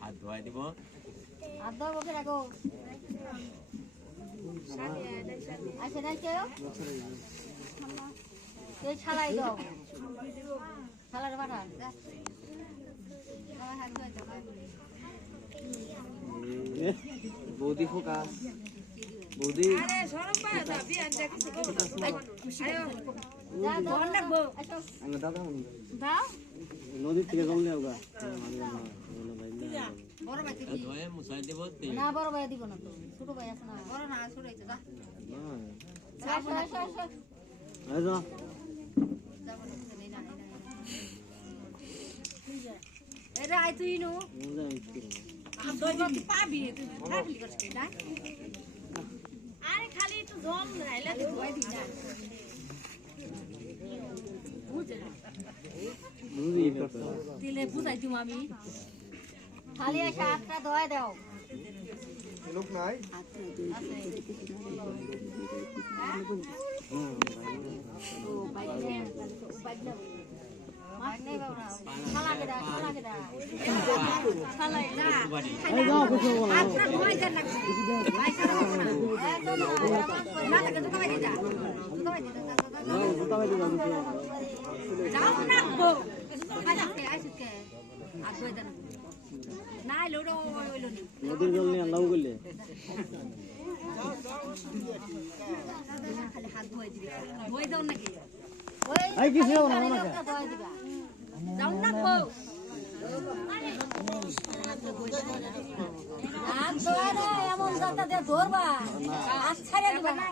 হাত ধোয়াই দিব হাত ধোয়া বকে রাখো আচ্ছা নাই কেউ এই ছালাই দাও ছালার বাটা বৌদি ফোকাস বৌদি আরে শরম পায় না বিয়ান দেখি তো আয়ো আমি দাদা দাও নদীর থেকে জল নেও গা বড় ভাই ধোয়ে মুছাই দিব না বড় ভাই দিব না তো ছোট ভাই আছে না বড় না ছোট হইছে দা এই যা এটা আই তুই নো পাবি তুই খালি করছিস না আরে খালি একটু জল নাইলে তুই ধুই দি না বুঝি দিলে বুঝাই দিম আমি খালি এসে হাতটা ধোয়া দাও লোক নাই নদীর জল নিয়ে লাউ করলে খালি হাত ধোয়া দিবি ধোয়া দাও নাকি এই কিছু না না ধোয়া দিবা যাও না গো হাত ধোয়া এমন জায়গা দিয়ে ধরবা হাত ছাড়িয়ে দিবা না